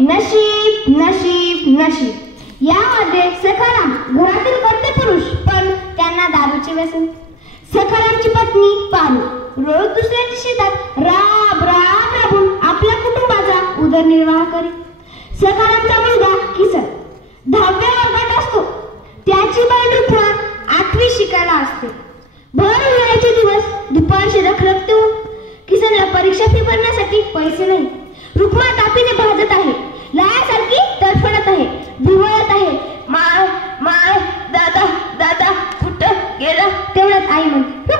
नशीब नशीब नशीब यामध्ये सखाराम घरातील कर्ते पुरुष, पण त्यांना दारूचे व्यसन. सखारामची पत्नी पारू रोज दुसऱ्याच्या शेतात राब राब राबून आपल्या कुटुंबाचा उदरनिर्वाह करी. सखारामचा मुलगा किसन 10व्या वर्गात असतो. त्याची बहीण रुक्मा 8वी शिकायला असते. भर उन्हाळ्याचे दिवस दुपारशी रखरखते. किसनला परीक्षा फी भरण्यासाठी पैसे नाही. रुक्मा तापीने भाजत आहे, लायासारखी तडफडत आहे, भिवळत आहे. माय माय दादा दादा कुठं गेला. तेवढ्यात आई म्हणते,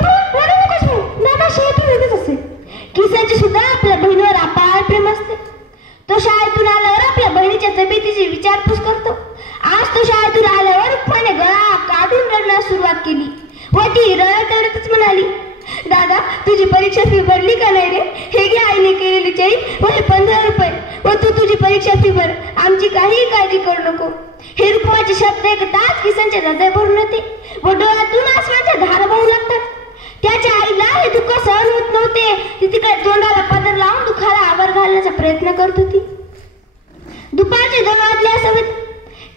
दादा शेतीमध्येच असेल. किसनची सुद्धा आपल्या बहिणीवर अपार प्रेम असते. तो शाळेतून आल्यावर आपल्या बहिणीच्या तब्येतीची विचारपूस करतो. आज तो शाळेतून आल्यावर रुक्माने गळा काढून रडण्यास सुरुवात केली व ती रडत रडतच म्हणाली, दादा तुझी परीक्षा फी भरली का नाही रे. हे घे आईने केलेली चैन व हे 15 रुपये व तू तुझी परीक्षा फी भर. आमची काही काळजी करू नको. हे रुक्माचे शब्द ऐकताच किसनचे हृदय भरून येते व डोळ्यातून आसमानच्या धारा वाहू लागतात. त्याच्या आईला हे दुःख सहन होत नव्हते. ती तिकडे तोंडाला पदर लावून दुःखाला आवर घालण्याचा प्रयत्न करत होती. दुपारचे 2 वाजले असावेत.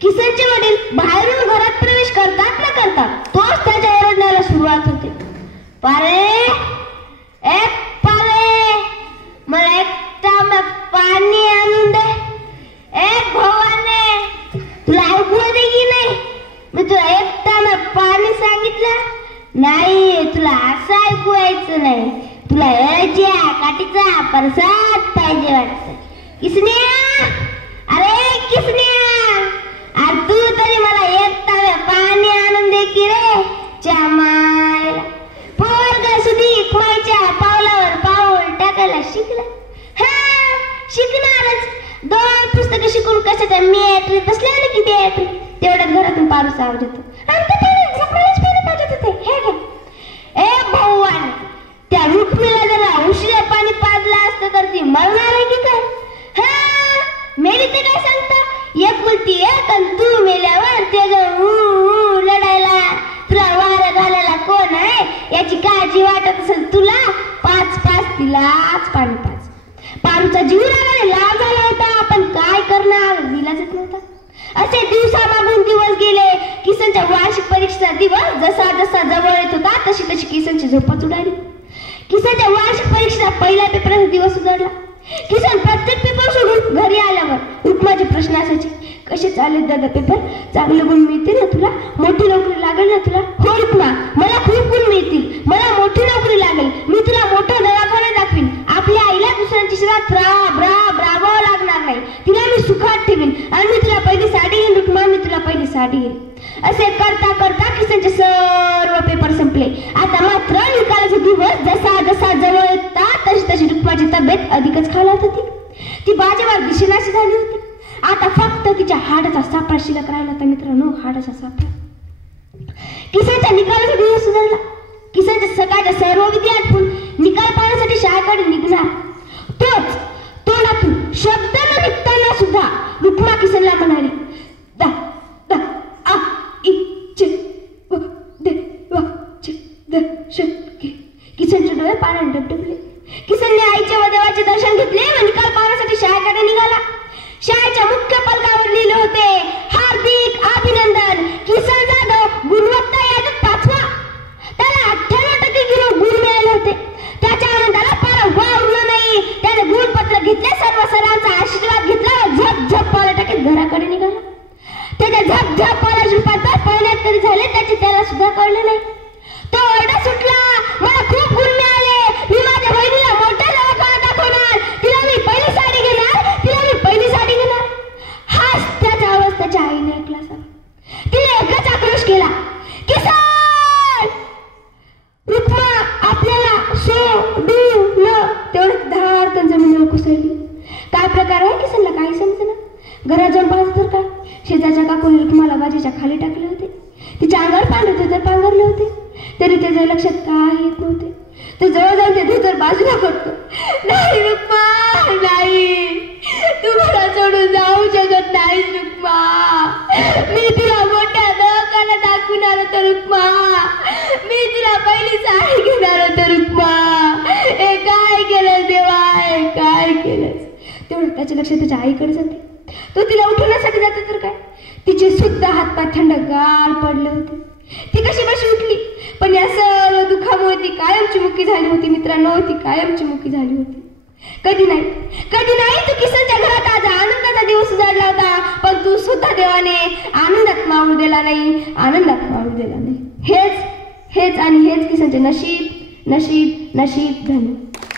किसनचे वडील बाहेरून घरात प्रवेश करतात न करतात तोच त्याच्या ओरडण्याला सुरुवात होते. पारे पारे मला एक तांब पाणी आणून दे. भवाने तुला ऐकू दे की नाही. मी तुला एक तांब पाणी सांगितलं नाही. तुला असं ऐकू यायचं नाही. तुला याच्या काठीचा प्रसाद पाहिजे वाटतं. किसन्या अरे किसन्या अरे तू तरी मला एक तांब पाणी आणून दे की रे. चमायला पोरगा सुधीक माईच्या पावलावर पाऊल टाकायला शिकला. हा शिकणारच. 2 पुस्तकं शिकून कशाच्या मॅट्रिक बसले आले की बॅटरी. तेवढ्यात घरातून पारूचा आवाज येतो. हे घे. भगवान त्या रुक्मिणीला जरा उशिरा पाणी पाजलं असतं तर ती मरणार आहे की काय. हा मेली ते काय सांगता. एकुलती एक आणि तू मेल्यावर ते लढायला तुला वार घालायला कोण आहे याची काळजी वाटत असेल तुला. 5-5 तिलाच पाणी पाज. पारूचा जीव लागायला लाभ झाला होता, पण काय करणार दिलाच नव्हता. असे दिवसामागून दिवस गेले. किसनच्या वार्षिक परीक्षेचा दिवस जसा जसा जवळ येत होता तशी तशी किसनची झोपच उडाली. किसनच्या वार्षिक परीक्षेचा पहिला पेपरचा दिवस उजाडला. किसन प्रत्येक पेपर सोडून घरी आल्यावर रुक्माचे प्रश्न असायचे. कसे चालेल दादा पेपर. चांगले गुण मिळतील ना तुला. मोठी नोकरी लागेल ना तुला. हो रुक्मा मला खूप गुण मिळतील. मला मोठी नोकरी लागेल. मी तुला मोठा दवाखाना दाखवीन. आपल्या आईला दुसऱ्यांच्या शेतात राबावं लागणार नाही. तिला मी सुखात ठेवीन आणि मी तुला पहिली साडी घेईन रुक्मा. मी तुला पहिली साडी घेईन. असे करता करता किसनचे सर्व पेपर संपले. आता मात्र निकालाचा दिवस जसा जसा जवळ येता तशी तशी रुक्माची तब्येत अधिकच खालावत होती. ती बाजेवर दिशेनाशी झाली होती. आता फक्त तिच्या हाडाचा सापळा शिल्लक राहिला होता. मित्रांनो हाडाचा सापळा. किसनच्या निकालाचा दिवस सुधारला. किसनच्या सकाळच्या सर्व विद्यार्थी निकाल पाहण्यासाठी शाळेकडे निघणार. तोच तोंडातून शब्द न निघताना सुद्धा रुक्मा किसनला म्हणाली, दा दा आ इ च व दे व च द श के. किसनचे डोळे पाण्याने डबडबले. किसनने आईच्या वदेवाचे दर्शन घेतले व निकाल पाहण्यासाठी शाळेकडे निघाला. शाळेच्या मुख्य फलकावर लिहिले होते, हार्दिक अभिनंदन किसन जाधव गुणवत्ता यादीत 5वा. त्याला 98% गुण मिळाले होते. त्याच्या आनंदाला पार वावरलं नाही. त्याने गुणपत्र घेतले, सर्व सरांचा आशीर्वाद घेतला व झपझप पावलं टाकत घराकडे निघाला. त्याच्या झपझप पावलाची रूपांतर पावण्यात कधी झाले त्याचे त्याला सुद्धा कळले नाही. तो ओरडा सुटला, मला खूप गुण मिळाले. मी माझ्या बहिणीला मोठा दवाखाना दाखवणार. तिला मी पहिली साडी घेणार. तिला मी पहिली साडी घेणार. हाच त्याचा आवाज त्याच्या आईने ऐकला असावा. तिने एकच आक्रोश केला, किसन. रुक्मा आपल्याला सोडून तेवढं धाडकन जमिनीवर कोसळली. काय प्रकार आहे किसनला काही समजेना. घरात जाऊन पाहत तर काय, शेजारच्या काकूने रुक्माला बाजीच्या खाली टाकले होते. तिच्या अंगावर पांढरे तर पांघरले होते. तरी त्याच्या लक्षात काय येत नव्हते. तो जवळ जाऊन ते धोतर बाजूला करतो. नाही रुक्मा नाही, तू मला सोडून जाऊ शकत नाही रुक्मा. मी तुला मोठ्या दवाखाना दाखवणार होतो रुक्मा. मी तुला पहिली साडी घेणार होतो रुक्मा. हे काय केलं देवा, हे काय केलं. तेवढं त्याचे लक्ष त्याच्या आईकडे जाते. तो तिला उठवण्यासाठी जाते तर काय, तिचे सुद्धा हातपाय थंडगार पडले होते. ती कशी बशी उठली, पण या सर्व दुःखामुळे ती कायमची मुकी झाली होती. मित्रांनो, ती कायमची मुकी झाली होती. कधी नाही तू किसनच्या घरात आज आनंदाचा दिवस उजाडला होता, पण तू सुद्धा देवाने आनंदात मावळू दिला नाही. हेच आणि हेच किसनचे नशीब झाले.